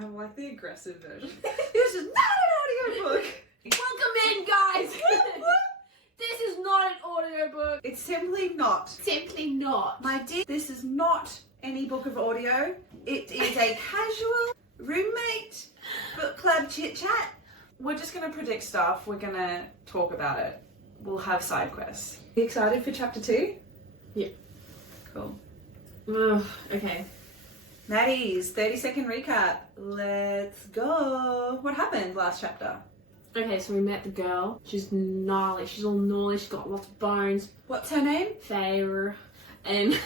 I like the aggressive version. This is not an audiobook. Welcome in, guys. This is not an audiobook. It's simply not. Simply not. My dear, this is not any book of audio. It is a casual roommate book club chit chat. We're just going to predict stuff. We're going to talk about it. We'll have side quests. You excited for chapter 2? Yeah. Cool. Okay. Maddy's 30-second recap. Let's go. What happened last chapter? Okay, so we met the girl. She's gnarly. She's all gnarly. She's got lots of bones. What's her name? Fair. And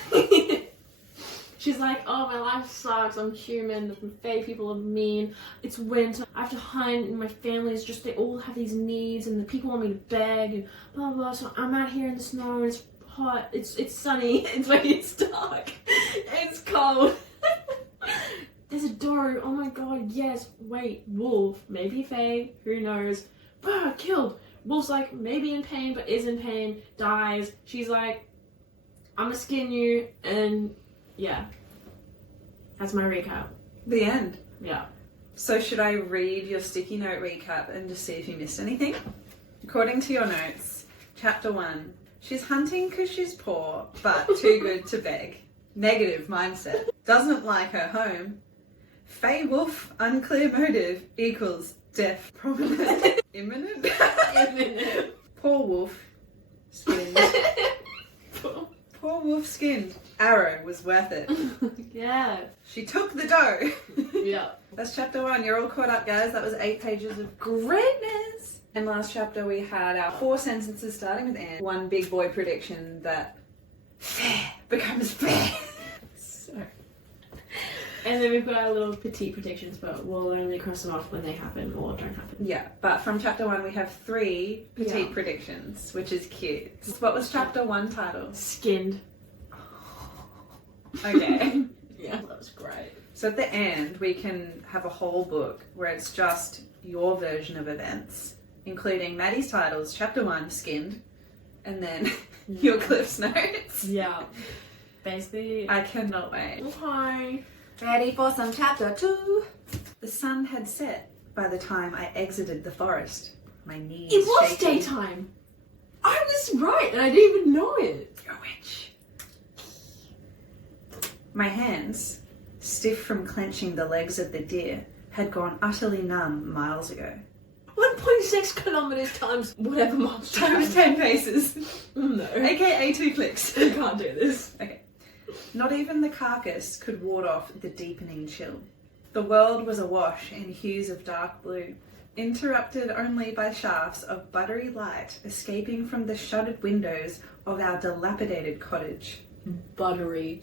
she's like, oh, my life sucks. I'm human. The Fae people are mean. It's winter. I have to hunt. And my family is just, they all have these needs. And the people want me to beg. And blah, blah, blah. So I'm out here in the snow. And it's hot. It's sunny. It's dark. It's cold. There's a door. Oh my god, yes. Wait, wolf. Maybe Fae. Who knows? Killed. Wolf's like, maybe in pain, but is in pain. Dies. She's like, I'm gonna skin you. And yeah. That's my recap. The end. Yeah. So should I read your sticky note recap and just see if you missed anything? According to your notes, chapter 1. She's hunting because she's poor, but too good to beg. Negative mindset. Doesn't like her home. Fae wolf, unclear motive, equals deaf, prominent, imminent. Imminent. Poor wolf, skinned. Poor wolf skinned. Arrow was worth it. Yeah. She took the dough. Yeah. That's chapter 1. You're all caught up, guys. That was 8 pages of greatness. And last chapter we had our 4 sentences starting with Anne. One big boy prediction that fair becomes fair. And then we've got our little petite predictions, but we'll only cross them off when they happen or don't happen. Yeah, but from chapter 1 we have 3 petite predictions, which is cute. What was chapter 1 title? Skinned. Okay. Yeah, that was great. So at the end we can have a whole book where it's just your version of events, including Maddy's titles, chapter 1, Skinned, and then your Cliff's Notes. Yeah. Basically. I cannot wait. Okay. Ready for some chapter 2? The sun had set by the time I exited the forest. My knees It was shaking. daytime. I was right, and I didn't even know it. You're a witch. My hands, stiff from clenching the legs of the deer, had gone utterly numb miles ago. 1.6 kilometers times whatever much Times 10 paces. No. AKA 2 clicks. You can't do this. Okay. Not even the carcass could ward off the deepening chill. The world was awash in hues of dark blue, interrupted only by shafts of buttery light escaping from the shuttered windows of our dilapidated cottage. Buttery.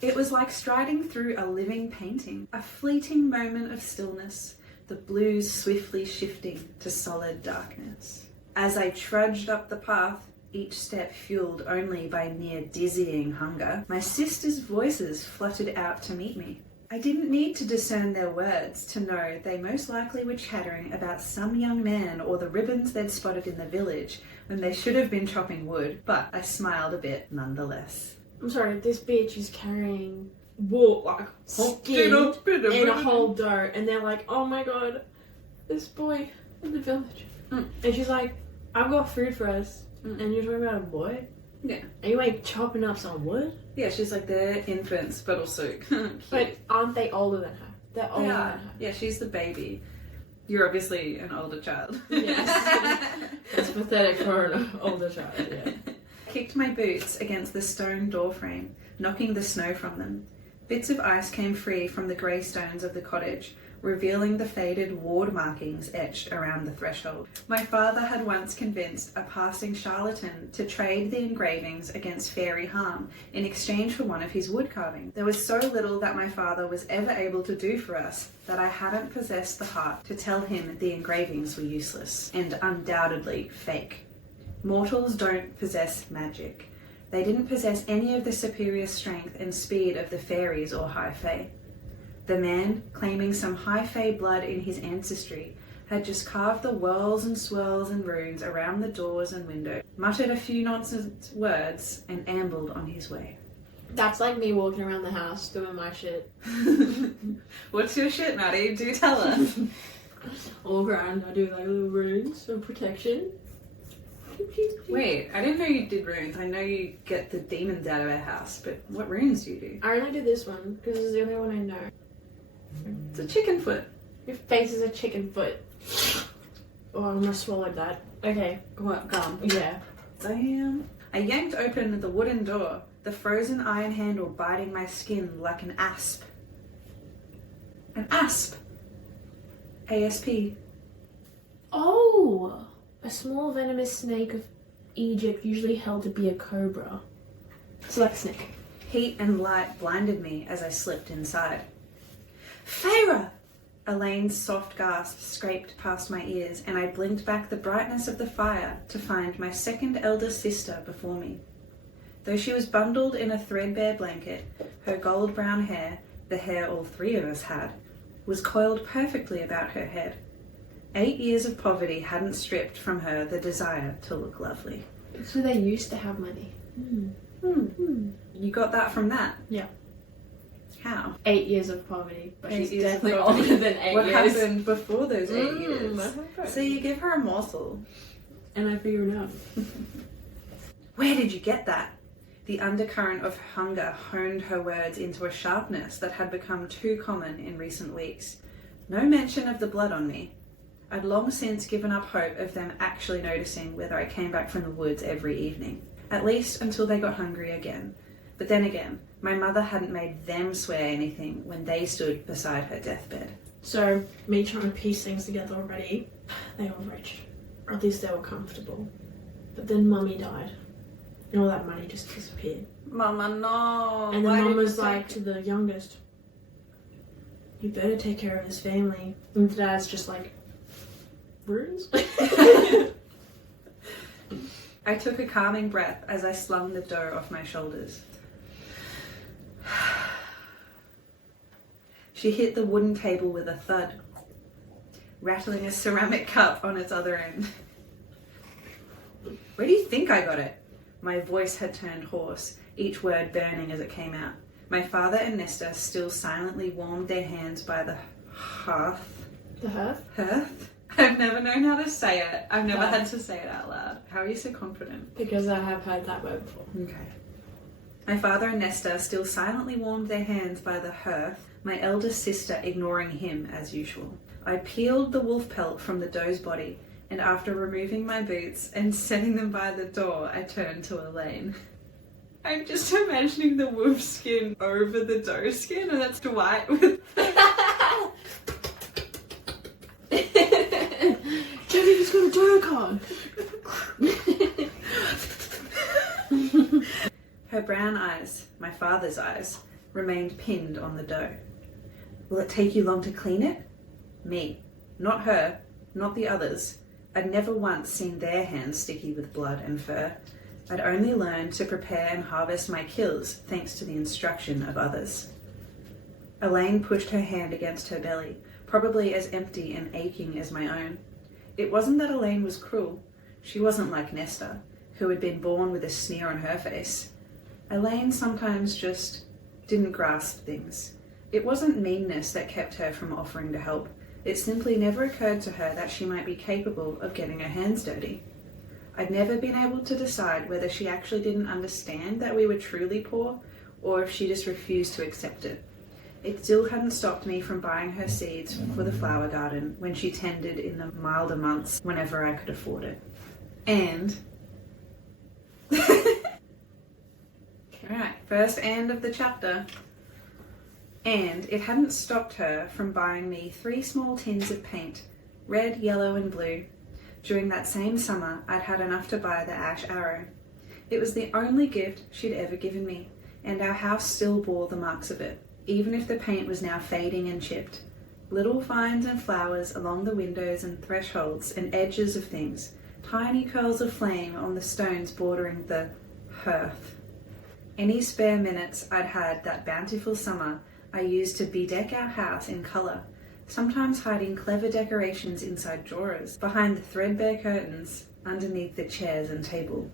It was like striding through a living painting, a fleeting moment of stillness, the blues swiftly shifting to solid darkness. As I trudged up the path, each step fueled only by near dizzying hunger, my sisters' voices fluttered out to meet me. I didn't need to discern their words to know they most likely were chattering about some young man or the ribbons they'd spotted in the village when they should have been chopping wood, but I smiled a bit nonetheless. I'm sorry, this bitch is carrying wool, like skin in a whole dough, and they're like, oh my god, this boy in the village. And she's like, I've got food for us. And you're talking about a boy? Yeah. Are you like chopping up some wood? Yeah, she's like, they're infants, but also cute. But aren't they older than her? They're older than her. Yeah, she's the baby. You're obviously an older child. Yes. It's pathetic for an older child, yeah. Kicked my boots against the stone door frame, knocking the snow from them. Bits of ice came free from the grey stones of the cottage, revealing the faded ward markings etched around the threshold. My father had once convinced a passing charlatan to trade the engravings against fairy harm in exchange for one of his wood carving. There was so little that my father was ever able to do for us that I hadn't possessed the heart to tell him the engravings were useless and undoubtedly fake. Mortals don't possess magic. They didn't possess any of the superior strength and speed of the fairies or high fae. The man, claiming some high fae blood in his ancestry, had just carved the whirls and swirls and runes around the doors and windows, muttered a few nonsense words, and ambled on his way. That's like me walking around the house doing my shit. What's your shit, Maddie? Do tell us. All around, I do like little runes of protection. Wait, I didn't know you did runes. I know you get the demons out of our house, but what runes do you do? I only do this one because it's the only one I know. It's a chicken foot. Your face is a chicken foot. Oh, I almost swallowed that. Okay. What, gum? Yeah. Damn. I yanked open the wooden door, the frozen iron handle biting my skin like an asp. An asp! ASP. Oh! A small venomous snake of Egypt, usually held to be a cobra. It's like a snake. Heat and light blinded me as I slipped inside. Feyre! Elaine's soft gasp scraped past my ears, and I blinked back the brightness of the fire to find my second elder sister before me. Though she was bundled in a threadbare blanket, her gold brown hair, the hair all three of us had, was coiled perfectly about her head. 8 years of poverty hadn't stripped from her the desire to look lovely. So they used to have money. You got that from that? Yeah. How? 8 years of poverty, but 8 she's years of definitely poverty. older than 8 What years. happened before those 8 years? I hope so. So you give her a morsel. And I figure it out. Where did you get that? The undercurrent of hunger honed her words into a sharpness that had become too common in recent weeks. No mention of the blood on me. I'd long since given up hope of them actually noticing whether I came back from the woods every evening, at least until they got hungry again. But then again, my mother hadn't made them swear anything when they stood beside her deathbed. So, me trying to piece things together already, they were rich. Or at least they were comfortable. But then Mummy died. And all that money just disappeared. Mama, no. And then Why Mum did was you like to the youngest, you better take care of this family. And the dad's just like, runes? I took a calming breath as I slung the dough off my shoulders. She hit the wooden table with a thud, rattling a ceramic cup on its other end. Where do you think I got it? My voice had turned hoarse, each word burning as it came out. My father and Nesta still silently warmed their hands by the hearth. The hearth? Hearth? I've never known how to say it. I've never Hearth. had to say it out loud. How are you so confident? Because I have heard that word before. Okay. My father and Nesta still silently warmed their hands by the hearth, my eldest sister ignoring him as usual. I peeled the wolf pelt from the doe's body, and after removing my boots and setting them by the door, I turned to Elaine. I'm just imagining the wolf skin over the doe skin, and that's white with... Jenny just got a doe card! Her brown eyes, my father's eyes, remained pinned on the doe. Will it take you long to clean it? Me. Not her. Not the others. I'd never once seen their hands sticky with blood and fur. I'd only learned to prepare and harvest my kills thanks to the instruction of others. Elaine pushed her hand against her belly, probably as empty and aching as my own. It wasn't that Elaine was cruel. She wasn't like Nesta, who had been born with a sneer on her face. Elaine sometimes just didn't grasp things. It wasn't meanness that kept her from offering to help. It simply never occurred to her that she might be capable of getting her hands dirty. I'd never been able to decide whether she actually didn't understand that we were truly poor, or if she just refused to accept it. It still hadn't stopped me from buying her seeds for the flower garden when she tended in the milder months whenever I could afford it. And... Alright, first "and" of the chapter. And it hadn't stopped her from buying me 3 small tins of paint, red, yellow and blue. During that same summer, I'd had enough to buy the ash arrow. It was the only gift she'd ever given me, and our house still bore the marks of it, even if the paint was now fading and chipped. Little vines and flowers along the windows and thresholds and edges of things, tiny curls of flame on the stones bordering the hearth. Any spare minutes I'd had that bountiful summer I used to bedeck our house in colour, sometimes hiding clever decorations inside drawers, behind the threadbare curtains, underneath the chairs and table.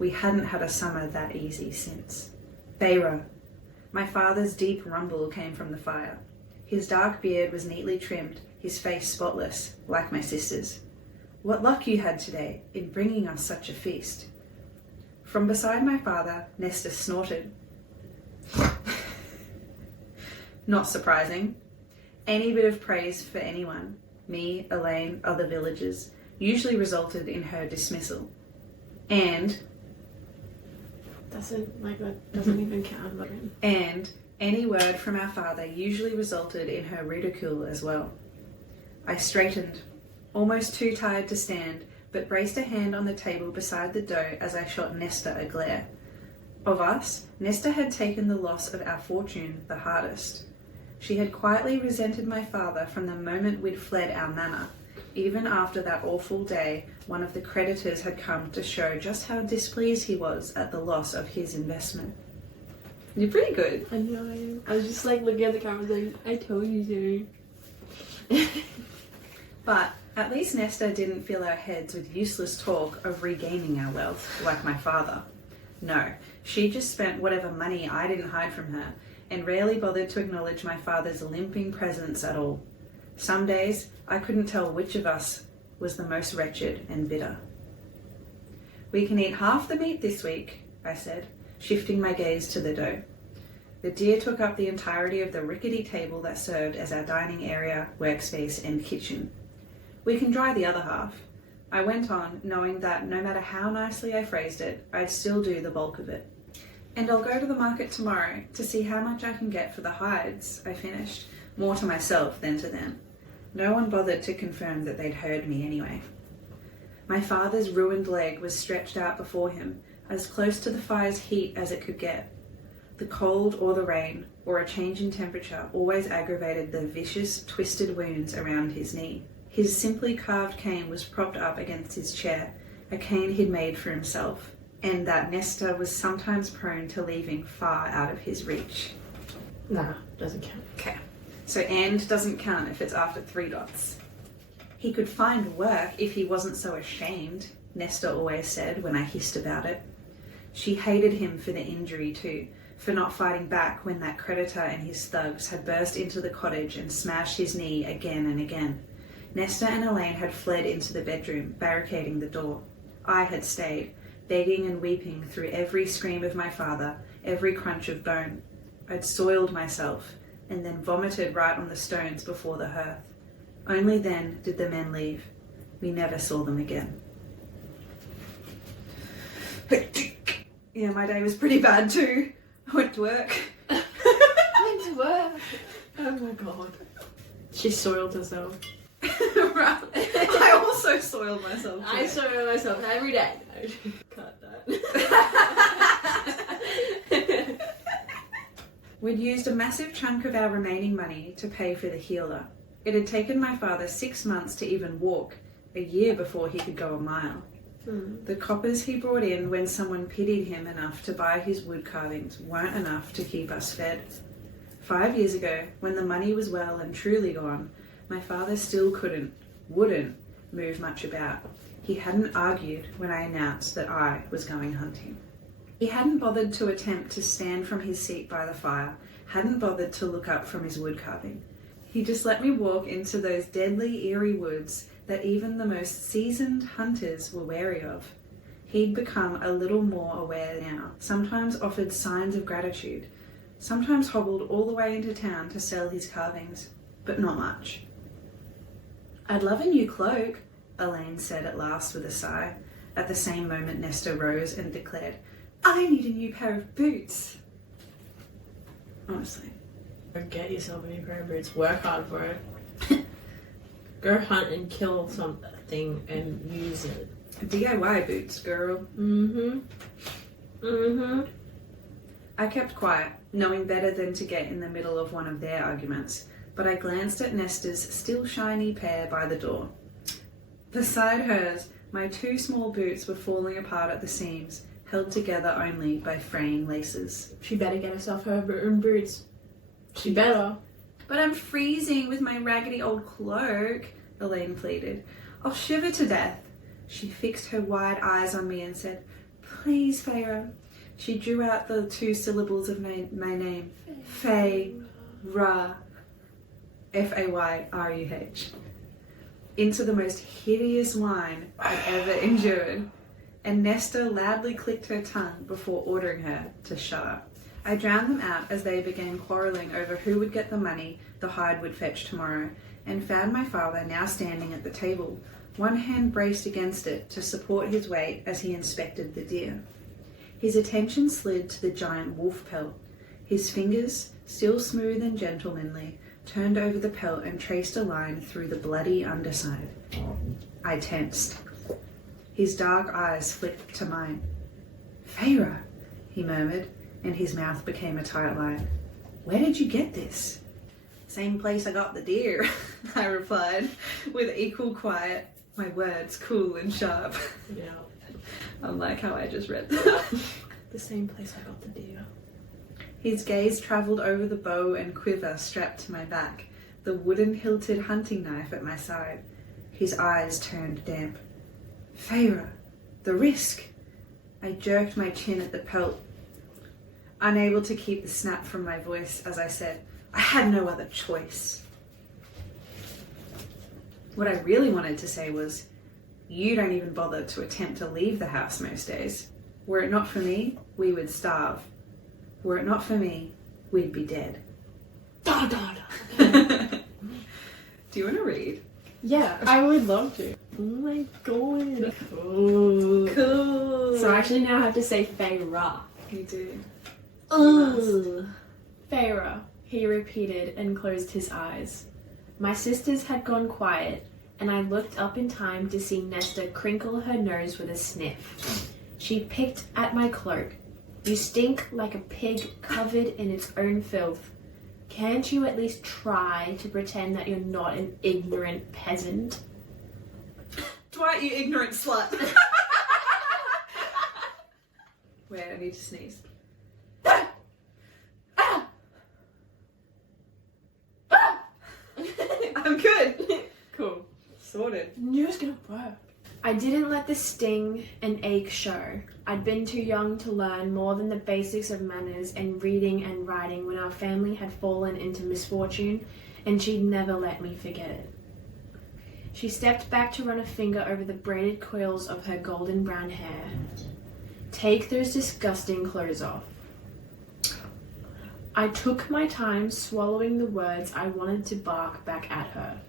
We hadn't had a summer that easy since. Beira. My father's deep rumble came from the fire. His dark beard was neatly trimmed, his face spotless, like my sister's. What luck you had today in bringing us such a feast. From beside my father, Nesta snorted. Not surprising. Any bit of praise for anyone, me, Elaine, other villagers, usually resulted in her dismissal. And that doesn't even count. And any word from our father usually resulted in her ridicule as well. I straightened, almost too tired to stand, but braced a hand on the table beside the dough as I shot Nesta a glare. Of us, Nesta had taken the loss of our fortune the hardest. She had quietly resented my father from the moment we'd fled our manor. Even after that awful day, one of the creditors had come to show just how displeased he was at the loss of his investment. You're pretty good. I know. I was just looking at the camera like, I told you so. But at least Nesta didn't fill our heads with useless talk of regaining our wealth, like my father. No, she just spent whatever money I didn't hide from her, and rarely bothered to acknowledge my father's limping presence at all. Some days, I couldn't tell which of us was the most wretched and bitter. We can eat half the meat this week, I said, shifting my gaze to the dough. The deer took up the entirety of the rickety table that served as our dining area, workspace, and kitchen. We can dry the other half. I went on, knowing that no matter how nicely I phrased it, I'd still do the bulk of it. And I'll go to the market tomorrow to see how much I can get for the hides, I finished, more to myself than to them. No one bothered to confirm that they'd heard me anyway. My father's ruined leg was stretched out before him, as close to the fire's heat as it could get. The cold or the rain, or a change in temperature, always aggravated the vicious, twisted wounds around his knee. His simply carved cane was propped up against his chair, a cane he'd made for himself, and that Nesta was sometimes prone to leaving far out of his reach. Nah, doesn't count. Okay, so and doesn't count if it's after 3 dots. He could find work if he wasn't so ashamed, Nesta always said when I hissed about it. She hated him for the injury too, for not fighting back when that creditor and his thugs had burst into the cottage and smashed his knee again and again. Nesta and Elaine had fled into the bedroom, barricading the door. I had stayed, begging and weeping through every scream of my father, every crunch of bone. I'd soiled myself, and then vomited right on the stones before the hearth. Only then did the men leave. We never saw them again. Yeah, my day was pretty bad too. I went to work. Oh my god. She soiled herself. Right. I also soiled myself today. I soil myself every day. Cut that. We'd used a massive chunk of our remaining money to pay for the healer. It had taken my father 6 months to even walk, a year before he could go a mile. The coppers he brought in when someone pitied him enough to buy his wood carvings weren't enough to keep us fed. 5 years ago, when the money was well and truly gone, my father still wouldn't move much about. He hadn't argued when I announced that I was going hunting. He hadn't bothered to attempt to stand from his seat by the fire, hadn't bothered to look up from his wood carving. He just let me walk into those deadly, eerie woods that even the most seasoned hunters were wary of. He'd become a little more aware now, sometimes offered signs of gratitude, sometimes hobbled all the way into town to sell his carvings, but not much. "I'd love a new cloak," Elaine said at last with a sigh. At the same moment, Nesta rose and declared, "I need a new pair of boots." Honestly. Go get yourself a new pair of boots. Work hard for it. Go hunt and kill something and use it. DIY boots, girl. I kept quiet, knowing better than to get in the middle of one of their arguments, but I glanced at Nesta's still shiny pair by the door. Beside hers, my 2 small boots were falling apart at the seams, held together only by fraying laces. She better get herself her own boots. She better. "But I'm freezing with my raggedy old cloak," Elaine pleaded. "I'll shiver to death." She fixed her wide eyes on me and said, "Please, Feyre, She drew out the 2 syllables of my name. Fay-ra. F-A-Y-R-U-H. Into the most hideous whine I'd ever endured. And Nesta loudly clicked her tongue before ordering her to shut up. I drowned them out as they began quarrelling over who would get the money the hide would fetch tomorrow, and found my father now standing at the table, one hand braced against it to support his weight as he inspected the deer. His attention slid to the giant wolf pelt. His fingers, still smooth and gentlemanly, turned over the pelt and traced a line through the bloody underside. I tensed. His dark eyes flicked to mine. "Feyre," he murmured, and his mouth became a tight line. "Where did you get this?" "Same place I got the deer," I replied, with equal quiet, my words cool and sharp. Yeah. Unlike how I just read that. The same place I got the deer. His gaze travelled over the bow and quiver strapped to my back, the wooden hilted hunting knife at my side. His eyes turned damp. "Feyre, the risk." I jerked my chin at the pelt, unable to keep the snap from my voice as I said, "I had no other choice." What I really wanted to say was, "You don't even bother to attempt to leave the house most days. Were it not for me, we would starve. Were it not for me, we'd be dead." Da, da, da. Do you want to read? Yeah, I would love to. Oh my god. Cool. Cool. So I actually now have to say Feyre. You do. Ugh. Feyre, he repeated and closed his eyes. My sisters had gone quiet, and I looked up in time to see Nesta crinkle her nose with a sniff. She picked at my cloak. "You stink like a pig covered in its own filth. Can't you at least try to pretend that you're not an ignorant peasant?" Dwight, you ignorant slut. Wait, I need to sneeze. I'm good. Cool. Sorted. Knew it was gonna work. I didn't let the sting and ache show. I'd been too young to learn more than the basics of manners and reading and writing when our family had fallen into misfortune, and she'd never let me forget it. She stepped back to run a finger over the braided coils of her golden brown hair. "Take those disgusting clothes off." I took my time swallowing the words I wanted to bark back at her.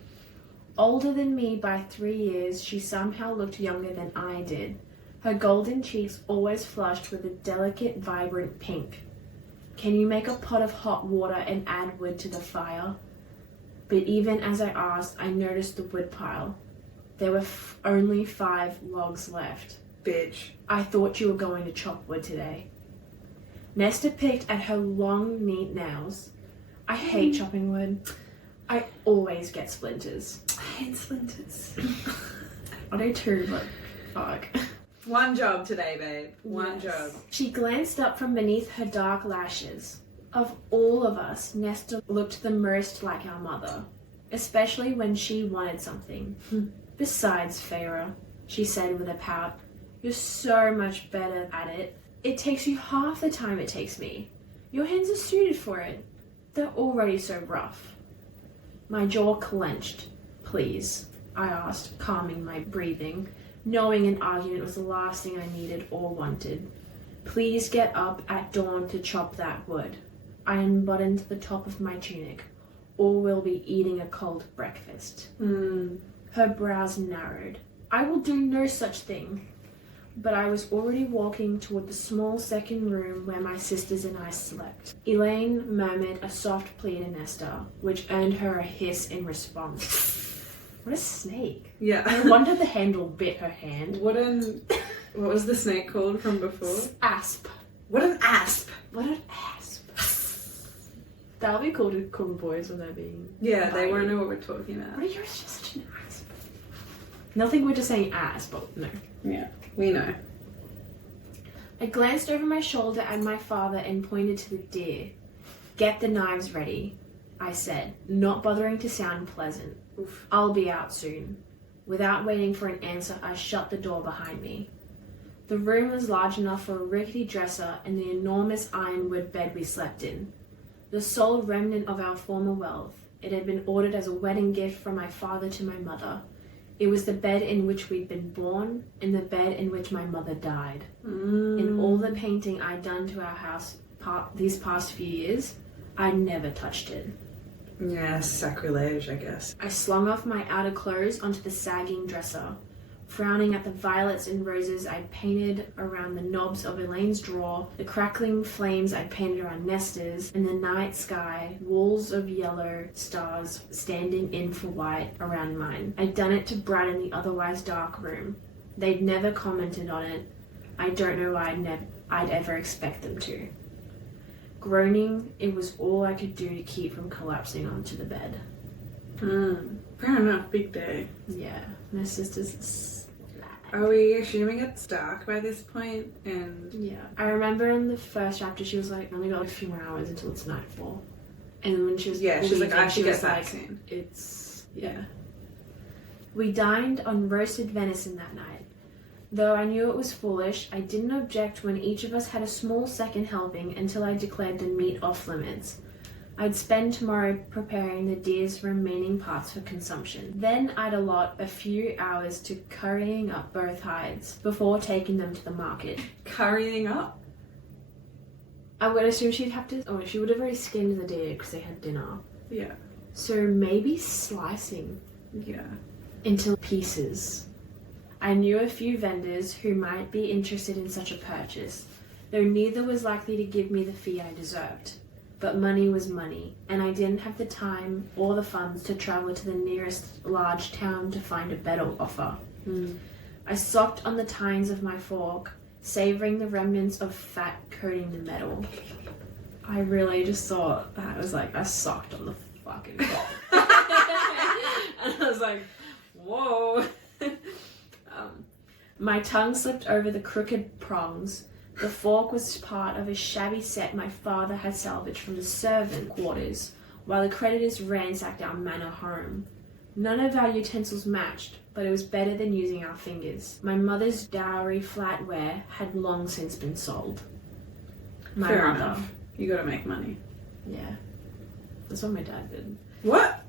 Older than me by 3 years, she somehow looked younger than I did, her golden cheeks always flushed with a delicate, vibrant pink. "Can you make a pot of hot water and add wood to the fire?" But even as I asked, I noticed the wood pile. There were only 5 logs left. Bitch. "I thought you were going to chop wood today." Nesta picked at her long, neat nails. I hate chopping wood. I always get splinters. I hate splinters. I do too, but fuck. One job today, babe. One Yes. job. She glanced up from beneath her dark lashes. Of all of us, Nesta looked the most like our mother, especially when she wanted something. "Besides, Feyre," she said with a pout, "you're so much better at it. It takes you half the time it takes me. Your hands are suited for it. They're already so rough." My jaw clenched. "Please," I asked, calming my breathing, knowing an argument was the last thing I needed or wanted. "Please get up at dawn to chop that wood." I unbuttoned the top of my tunic, or we'll be eating a cold breakfast. Her brows narrowed. "I will do no such thing." But I was already walking toward the small second room where my sisters and I slept. Elaine murmured a soft plea to Nesta, which earned her a hiss in response. What a snake. Yeah. No wonder the handle bit her hand. What was the snake called from before? Asp. What an asp. What an asp. That would be cool to call the boys when they're being... Yeah, they bitey. won't know what we're talking about. What are yours just such an asp? Nothing, we're just saying asp, but no. Yeah, we know. I glanced over my shoulder at my father and pointed to the deer. "Get the knives ready," I said, not bothering to sound pleasant. Oof. "I'll be out soon." Without waiting for an answer, I shut the door behind me. The room was large enough for a rickety dresser and the enormous ironwood bed we slept in. The sole remnant of our former wealth, it had been ordered as a wedding gift from my father to my mother. It was the bed in which we'd been born and the bed in which my mother died. In all the painting I'd done to our house these past few years, I'd never touched it. Yeah, sacrilege, I guess. I slung off my outer clothes onto the sagging dresser, frowning at the violets and roses I'd painted around the knobs of Elaine's drawer, the crackling flames I'd painted around Nesta's, and the night sky, walls of yellow stars standing in for white around mine. I'd done it to brighten the otherwise dark room. They'd never commented on it. I don't know why I'd ever expect them to. Groaning, it was all I could do to keep from collapsing onto the bed. Fair enough, big day. Yeah, my sister's... Are we assuming it's dark by this point? And yeah. I remember in the first chapter she was like, only got like a few more hours until it's nightfall. And then when she was she's like, I should get back like, soon. It's... Yeah. We dined on roasted venison that night. Though I knew it was foolish, I didn't object when each of us had a small second helping until I declared the meat off limits. I'd spend tomorrow preparing the deer's remaining parts for consumption. Then I'd allot a few hours to currying up both hides before taking them to the market. Currying up? I would assume she'd have to... Oh, she would have already skinned the deer because they had dinner. Yeah. So maybe slicing. Yeah. Into pieces. I knew a few vendors who might be interested in such a purchase, though neither was likely to give me the fee I deserved. But money was money, and I didn't have the time or the funds to travel to the nearest large town to find a better offer. I sucked on the tines of my fork, savouring the remnants of fat coating the metal. I really just thought that was like, I sucked on the fucking fork. And I was like, whoa. My tongue slipped over the crooked prongs. The fork was part of a shabby set my father had salvaged from the servant quarters, while the creditors ransacked our manor home. None of our utensils matched, but it was better than using our fingers. My mother's dowry flatware had long since been sold. Fair enough. You gotta make money. Yeah. That's what my dad did. What?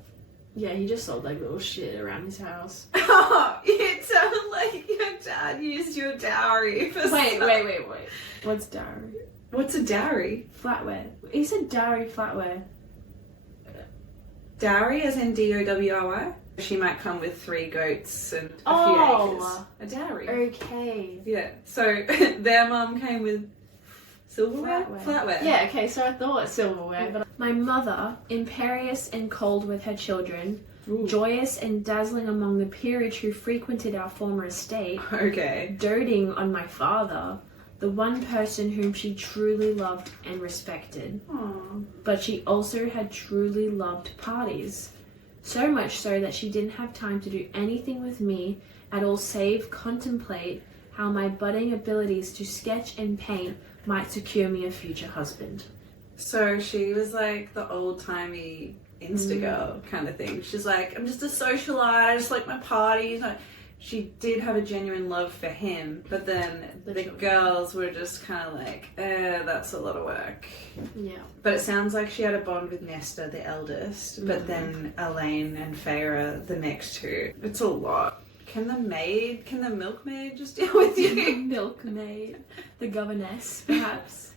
Yeah, he just sold like little shit around his house. Oh, it sounded like your dad used your dowry for Wait. What's dowry? What's a dowry? Flatware. He said dowry flatware. Dowry as in D-O-W-R-Y? She might come with 3 goats and a few acres. A dowry. Okay. Yeah. So their mum came with silverware? Flatware. Yeah, okay, so I thought silverware, but my mother, imperious and cold with her children, joyous and dazzling among the peerage who frequented our former estate, doting on my father, the one person whom she truly loved and respected. Aww. But she also had truly loved parties. So much so that she didn't have time to do anything with me at all save contemplate how my budding abilities to sketch and paint might secure me a future husband. So she was like the old-timey Insta girl kind of thing. She's like, I'm just a socialite, I just like my parties. She did have a genuine love for him, but then the girls were just kind of like, that's a lot of work. Yeah. But it sounds like she had a bond with Nesta, the eldest, but then Elaine and Feyre, the next two. It's a lot. Can the milkmaid just deal with you? The milkmaid. The governess, perhaps.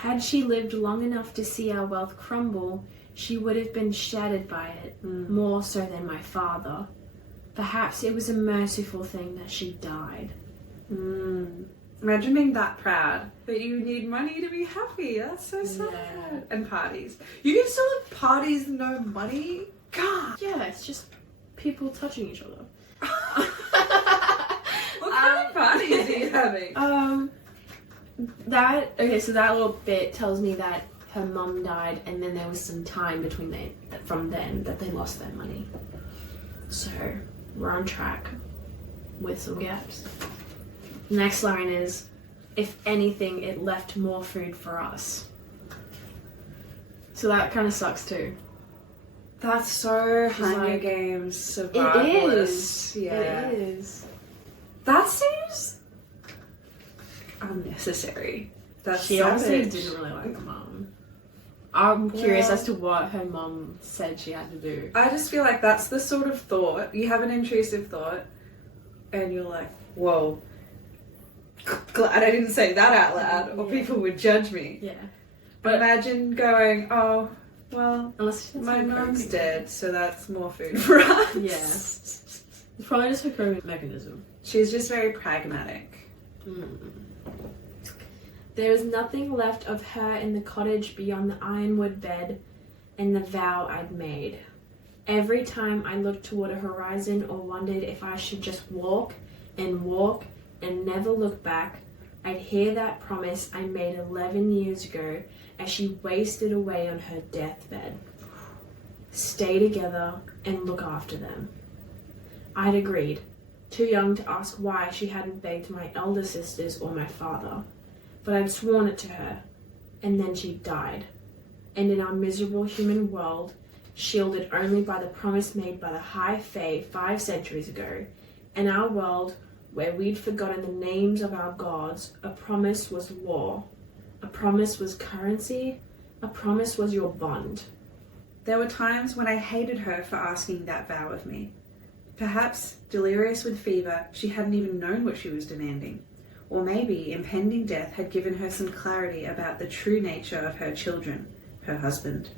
Had she lived long enough to see our wealth crumble, she would have been shattered by it, more so than my father. Perhaps it was a merciful thing that she died. Imagine being that proud that you need money to be happy. That's so sad. Yeah. And parties. You can still have parties and no money? God. Yeah, it's just people touching each other. What kind of parties are you having? So that little bit tells me that her mum died and then there was some time from then that they lost their money. So we're on track with some gaps. Next line is, if anything, it left more food for us. So that kind of sucks too. That's so Hunger Games survivalist. It is. Yeah. It is. That seems unnecessary. That's She obviously savage. didn't really like her mum. I'm curious as to what her mum said she had to do. I just feel like that's the sort of thought, you have an intrusive thought, and you're like, whoa, glad I didn't say that out loud, or people would judge me. Yeah. But imagine going, oh, well, Unless my mum's dead, so that's more food for us. Yeah. It's probably just her coping mechanism. She's just very pragmatic. There was nothing left of her in the cottage beyond the ironwood bed and the vow I'd made. Every time I looked toward a horizon or wondered if I should just walk and never look back, I'd hear that promise I made 11 years ago as she wasted away on her deathbed. Stay together and look after them. I'd agreed, too young to ask why she hadn't begged my elder sisters or my father. But I'd sworn it to her, and then she died. And in our miserable human world, shielded only by the promise made by the High Fae 5 centuries ago, in our world where we'd forgotten the names of our gods, a promise was war, a promise was currency, a promise was your bond. There were times when I hated her for asking that vow of me. Perhaps, delirious with fever, she hadn't even known what she was demanding. Or maybe impending death had given her some clarity about the true nature of her children, her husband.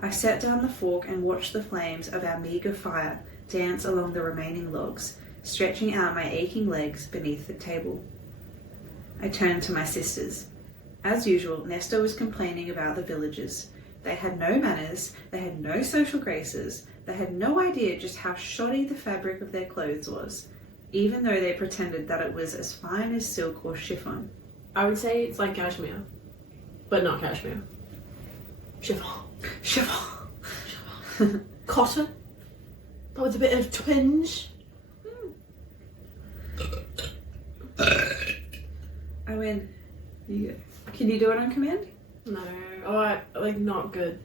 I set down the fork and watched the flames of our meagre fire dance along the remaining logs, stretching out my aching legs beneath the table. I turned to my sisters. As usual, Nesta was complaining about the villagers. They had no manners, they had no social graces, they had no idea just how shoddy the fabric of their clothes was, even though they pretended that it was as fine as silk or chiffon. I would say it's like cashmere, but not cashmere. Chiffon. Chiffon. Cotton, but with a bit of twinge. I win. You go. Can you do it on command? No, like not good.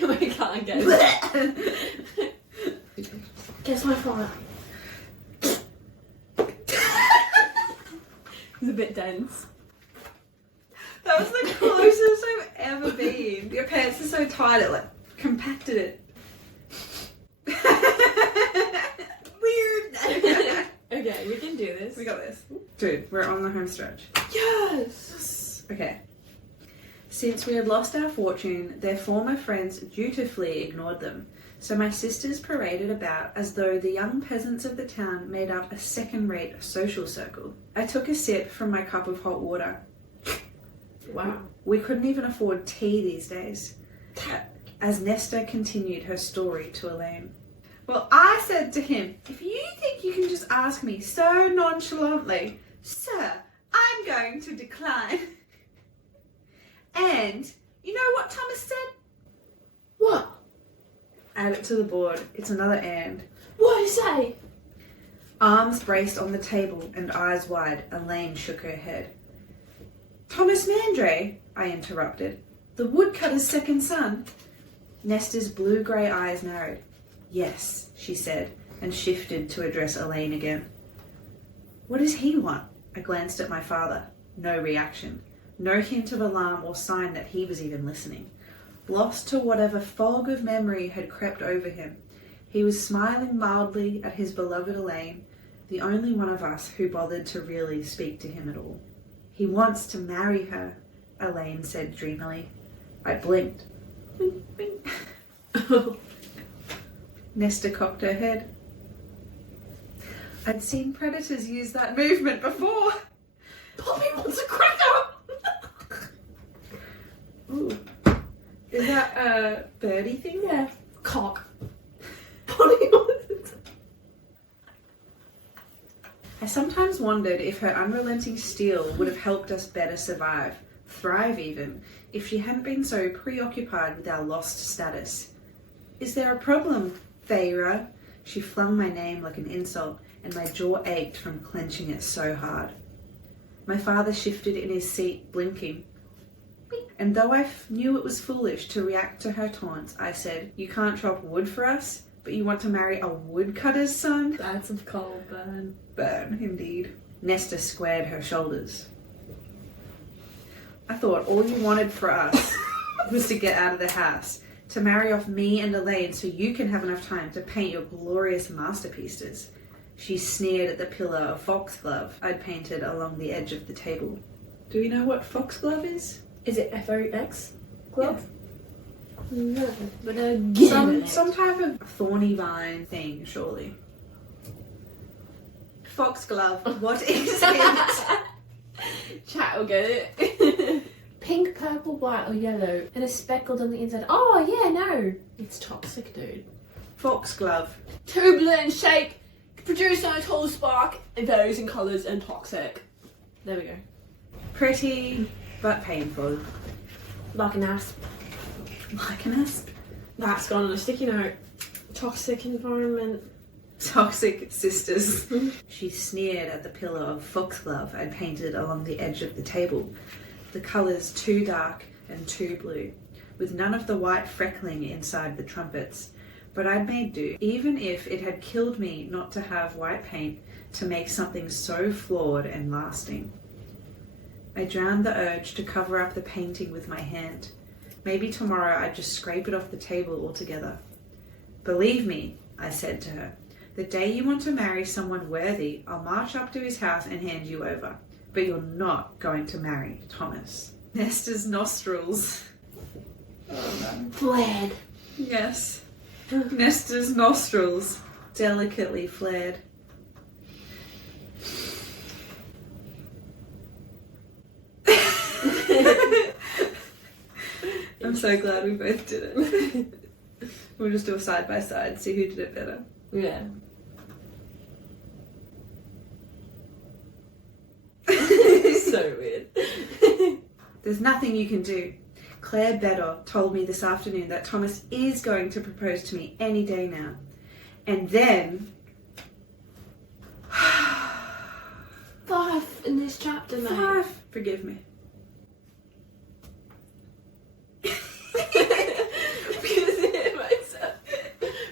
We can't get it. Guess my fault. It's a bit dense. That was the closest I've ever been. Your pants are so tight, it like compacted it. Weird. Okay, we can do this. We got this. Dude, we're on the home stretch. Yes! Okay. Since we had lost our fortune, their former friends dutifully ignored them, so my sisters paraded about as though the young peasants of the town made up a second-rate social circle. I took a sip from my cup of hot water. Wow. We couldn't even afford tea these days. As Nesta continued her story to Elaine. Well, I said to him, if you think you can just ask me so nonchalantly, sir, I'm going to decline. And you know what Thomas said? What? Add it to the board. It's another and. What did he say? Arms braced on the table and eyes wide, Elaine shook her head. Thomas Mandray, I interrupted. The woodcutter's second son. Nesta's blue-grey eyes narrowed. Yes, she said, and shifted to address Elaine again. What does he want? I glanced at my father. No reaction. No hint of alarm or sign that he was even listening. Lost to whatever fog of memory had crept over him, he was smiling mildly at his beloved Elaine, the only one of us who bothered to really speak to him at all. He wants to marry her, Elaine said dreamily. I blinked. Wink, wink. Nesta cocked her head. I'd seen predators use that movement before. Poppy wants a cracker! Ooh. Is that a birdie thing? Yeah. Cock. Poppy wants. I sometimes wondered if her unrelenting steel would have helped us better survive, thrive even, if she hadn't been so preoccupied with our lost status. Is there a problem, Feyre? She flung my name like an insult, and my jaw ached from clenching it so hard. My father shifted in his seat, blinking. And though I knew it was foolish to react to her taunts, I said, You can't chop wood for us? But you want to marry a woodcutter's son? That's a cold burn. Burn, indeed. Nesta squared her shoulders. I thought all you wanted for us was to get out of the house, to marry off me and Elaine so you can have enough time to paint your glorious masterpieces. She sneered at the pillar of foxglove I'd painted along the edge of the table. Do you know what foxglove is? Is it Fox glove? No, but some type of thorny vine thing, surely. Foxglove, what is it? Chat will get it. Pink, purple, white, or yellow, and it's speckled on the inside. Oh yeah, no, it's toxic, dude. Foxglove. Tubular in shape, produce no tall spark, and varies in colours and toxic. There we go. Pretty, but painful. Like an asp. Like an asp. That's gone on a sticky note. Toxic environment. Toxic sisters. She sneered at the pillar of foxglove I'd painted along the edge of the table. The colours too dark and too blue, with none of the white freckling inside the trumpets. But I'd made do, even if it had killed me not to have white paint to make something so flawed and lasting. I drowned the urge to cover up the painting with my hand. Maybe tomorrow I'd just scrape it off the table altogether. Believe me, I said to her, the day you want to marry someone worthy, I'll march up to his house and hand you over. But you're not going to marry Thomas. Nesta's nostrils. Flared. Yes. Nesta's nostrils delicately flared. I'm so glad we both did it. We'll just do a side by side, see who did it better. Yeah. So weird. There's nothing you can do. Claire Beddoe told me this afternoon that Thomas is going to propose to me any day now. And then... 5 in this chapter, mate. 5. Forgive me.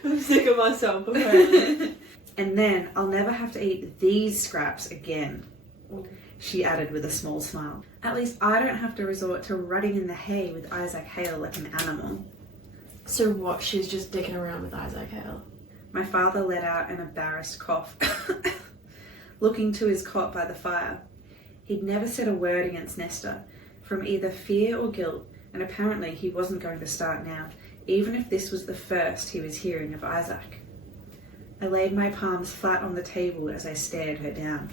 I'm sick of myself, apparently. And then I'll never have to eat these scraps again, she added with a small smile. At least I don't have to resort to rutting in the hay with Isaac Hale like an animal. So what, she's just dicking around with Isaac Hale? My father let out an embarrassed cough, looking to his cot by the fire. He'd never said a word against Nesta, from either fear or guilt, and apparently he wasn't going to start now, even if this was the first he was hearing of Isaac. I laid my palms flat on the table as I stared her down.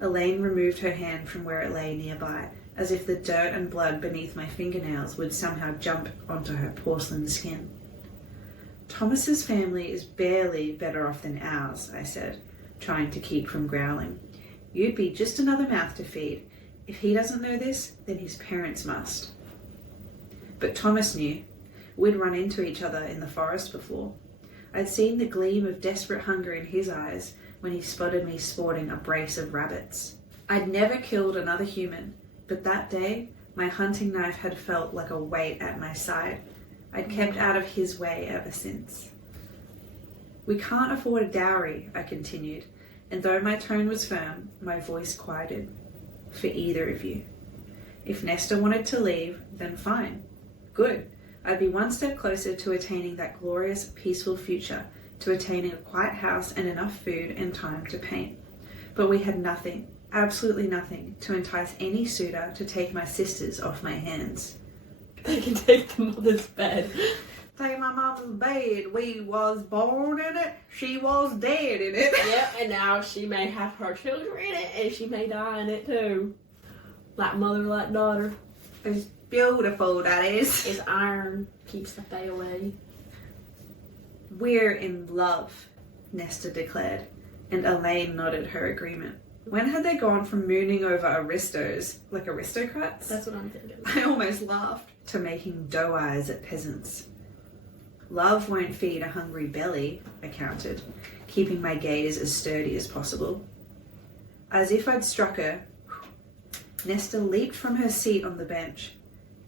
Elaine removed her hand from where it lay nearby, as if the dirt and blood beneath my fingernails would somehow jump onto her porcelain skin. Thomas's family is barely better off than ours, I said, trying to keep from growling. You'd be just another mouth to feed. If he doesn't know this, then his parents must. But Thomas knew. We'd run into each other in the forest before. I'd seen the gleam of desperate hunger in his eyes when he spotted me sporting a brace of rabbits. I'd never killed another human, but that day, my hunting knife had felt like a weight at my side. I'd kept out of his way ever since. We can't afford a dowry, I continued, and though my tone was firm, my voice quieted. For either of you. If Nesta wanted to leave, then fine. Good. I'd be one step closer to attaining that glorious, peaceful future, to attaining a quiet house and enough food and time to paint. But we had nothing, absolutely nothing, to entice any suitor to take my sisters off my hands. They can take the mother's bed. Take my mama's bed. We was born in it, she was dead in it. Yep, and now she may have her children in it, and she may die in it too. Like mother, like daughter. It's beautiful, that is. It's iron, keeps the fae away. We're in love, Nesta declared, and Elaine nodded her agreement. When had they gone from mooning over aristos, like aristocrats? That's what I'm thinking. I almost laughed, to making doe eyes at peasants. Love won't feed a hungry belly, I countered, keeping my gaze as sturdy as possible. As if I'd struck her, Nesta leaped from her seat on the bench.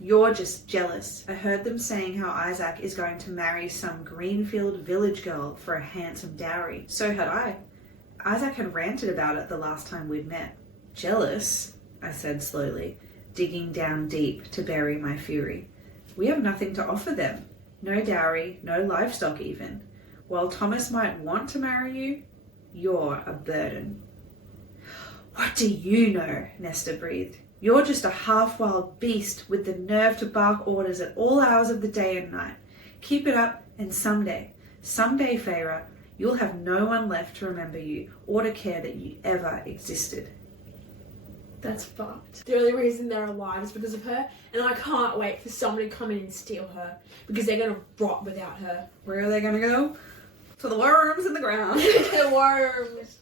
You're just jealous. I heard them saying how Isaac is going to marry some Greenfield village girl for a handsome dowry. So had I. Isaac had ranted about it the last time we'd met. Jealous? I said slowly, digging down deep to bury my fury. We have nothing to offer them. No dowry, no livestock even. While Thomas might want to marry you, you're a burden. What do you know? Nesta breathed. You're just a half-wild beast with the nerve to bark orders at all hours of the day and night. Keep it up, and someday, Feyre, you'll have no one left to remember you or to care that you ever existed. That's fucked. The only reason they're alive is because of her, and I can't wait for somebody to come in and steal her, because they're going to rot without her. Where are they going to go? To the worms in the ground. The worms.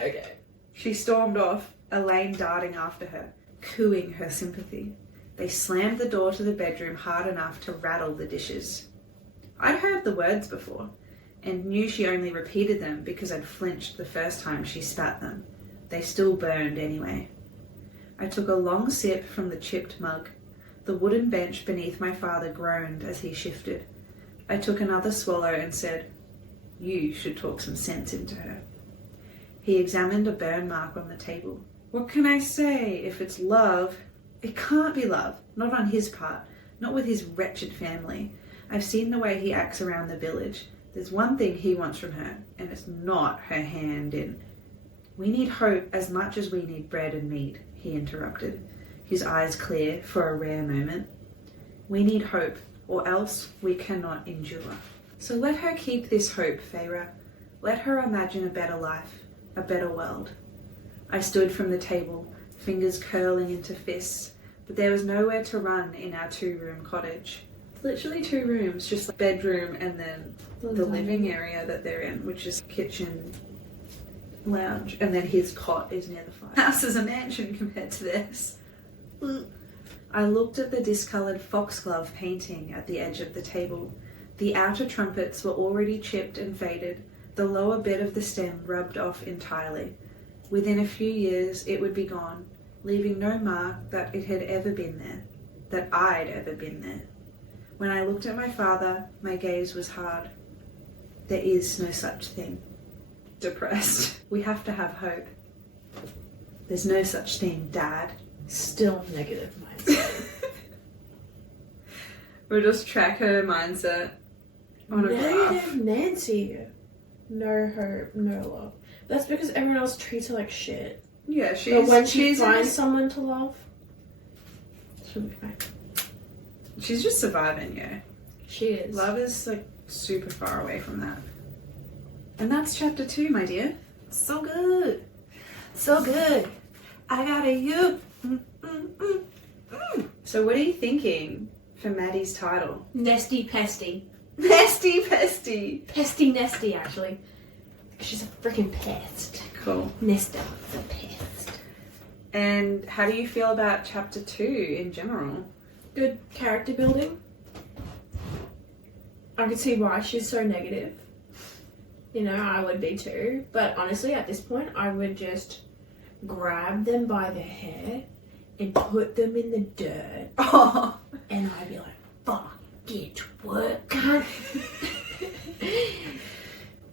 Okay. She stormed off, Elaine darting after her, cooing her sympathy. They slammed the door to the bedroom hard enough to rattle the dishes. I'd heard the words before, and knew she only repeated them because I'd flinched the first time she spat them. They still burned anyway. I took a long sip from the chipped mug. The wooden bench beneath my father groaned as he shifted. I took another swallow and said, "You should talk some sense into her." He examined a burn mark on the table. What can I say? If it's love, it can't be love. Not on his part. Not with his wretched family. I've seen the way he acts around the village. There's one thing he wants from her, and it's not her hand in. We need hope as much as we need bread and meat, he interrupted, his eyes clear for a rare moment. We need hope, or else we cannot endure. So let her keep this hope, Feyre. Let her imagine a better life, a better world. I stood from the table, fingers curling into fists, but there was nowhere to run in our 2-room cottage. It's literally 2 rooms, just like bedroom and then the living area that they're in, which is kitchen, lounge, and then his cot is near the fire. House is a mansion compared to this. I looked at the discoloured foxglove painting at the edge of the table. The outer trumpets were already chipped and faded, the lower bit of the stem rubbed off entirely. Within a few years it would be gone, leaving no mark that it had ever been there, that I'd ever been there. When I looked at my father, my gaze was hard. There is no such thing. Depressed. We have to have hope. There's no such thing, Dad. Still negative mindset. We'll just track her mindset on a graph. Negative Nancy. No hope, no love. That's because everyone else treats her like shit. Yeah, but when she finds someone to love, she'll be fine. She's just surviving, yeah. She is. Love is like super far away from that. And that's chapter 2, my dear. So good. So good. I got a you. So what are you thinking for Maddie's title? Nesty Pesty. Nesty Pesty. Pesty Nesty, actually. She's a freaking pest. Cool. Nesta, the pest. And how do you feel about chapter 2 in general? Good character building. I can see why she's so negative. You know, I would be too. But honestly, at this point, I would just grab them by the hair and put them in the dirt. Oh. And I'd be like, fuck, get to work, cunt.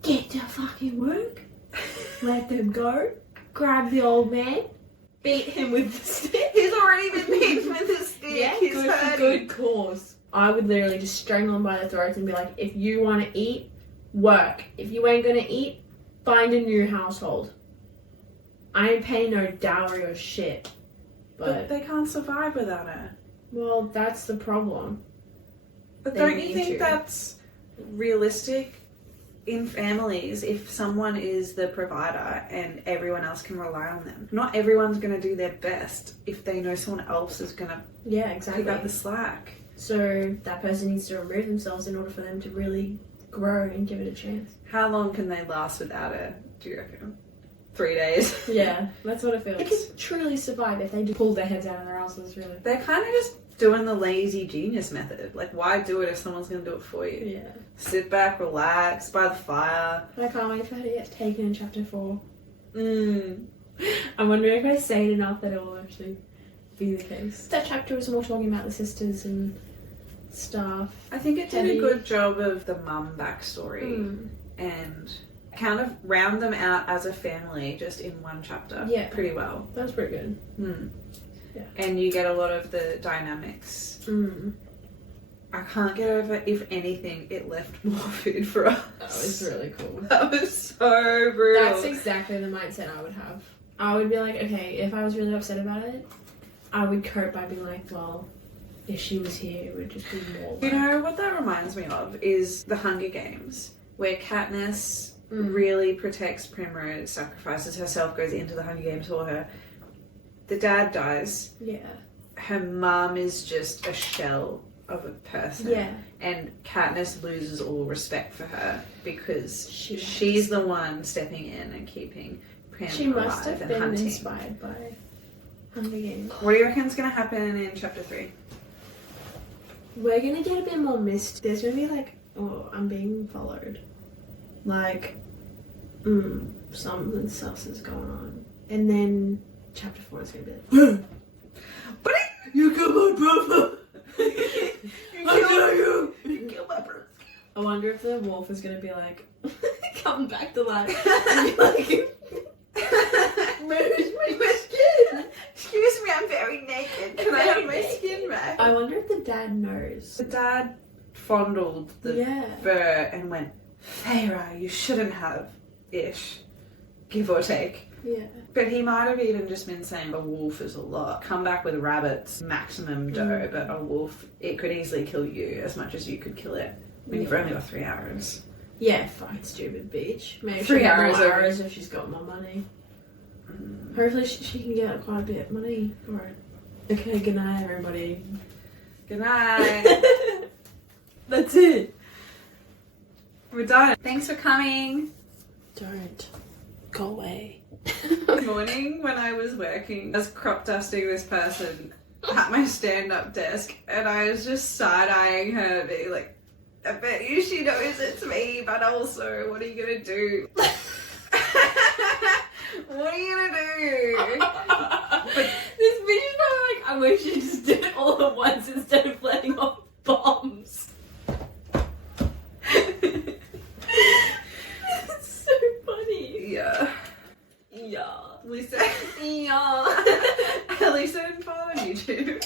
Get to fucking work. Let them go. Grab the old man. Beat him with the stick. He's already been beaten with the stick. Yeah, he's good for good cause. I would literally just strangle him by the throats and be like, if you want to eat, work. If you ain't gonna eat, find a new household. I ain't paying no dowry or shit. But they can't survive without her. Well, that's the problem. But They don't you need think to. that's realistic in families if someone is the provider and everyone else can rely on them? Not everyone's going to do their best if they know someone else is going to Yeah, exactly. pick up the slack. So that person needs to remove themselves in order for them to really grow and give it a chance. How long can they last without her, do you reckon? 3 days? Yeah, that's what it feels. They They can truly survive if they just pull their heads out of their asses, really. They're kind of just doing the lazy genius method. Like, why do it if someone's going to do it for you? Yeah. Sit back, relax, by the fire. I can't wait for her to get taken in chapter 4. Mm. I'm wondering if I say it enough that it will actually be the case. That chapter was more talking about the sisters and stuff. I think it did Heavy. a good job of the mum backstory and kind of round them out as a family just in one chapter. Yeah. Pretty well. That was pretty good. Yeah. And you get a lot of the dynamics. I can't get over, if anything, it left more food for us. That was really cool. That was so brutal. That's exactly the mindset I would have. I would be like, okay, if I was really upset about it, I would cope by being like, well, if she was here, it would just be more. You know what that reminds me of is the Hunger Games, where Katniss really protects Primrose, sacrifices herself, goes into the Hunger Games for her. The dad dies. Yeah. Her mum is just a shell of a person. Yeah. And Katniss loses all respect for her because She she's the one stepping in and keeping Prim She alive must have and been hunting. inspired by Hunger Games. What do you reckon's going to happen in chapter 3? We're gonna get a bit more mist. There's gonna be like, oh, I'm being followed. Like, something sus is going on. And then chapter 4 is gonna be like, Buddy, you killed my brother! You killed my brother! I wonder if the wolf is gonna be like, come back to life. And be like, where's my skin? Excuse me, I'm very naked. Can I have my skin back? I wonder if the dad knows. The dad fondled the fur and went, Feyre, you shouldn't have, ish. Give or take. Yeah. But he might have even just been saying a wolf is a lot. Come back with rabbits, maximum dough, but a wolf, it could easily kill you as much as you could kill it when you've only got 3 hours. Yeah, fucking stupid bitch. Maybe 3 she'll get hours more over- hours if she's got more money. Hopefully she can get quite a bit of money for it. Okay, good night everybody. Good night. That's it. We're done. Thanks for coming. Don't. Go away. This morning when I was working, I was crop dusting this person at my stand-up desk and I was just side-eyeing her being like, I bet you she knows it's me, but also, what are you gonna do? What are you gonna do? This bitch is probably like, I wish you just did it all at once instead of letting off bombs. It's so funny. Yeah. Yeah. Lisa. Yeah. At least I didn't fall on YouTube.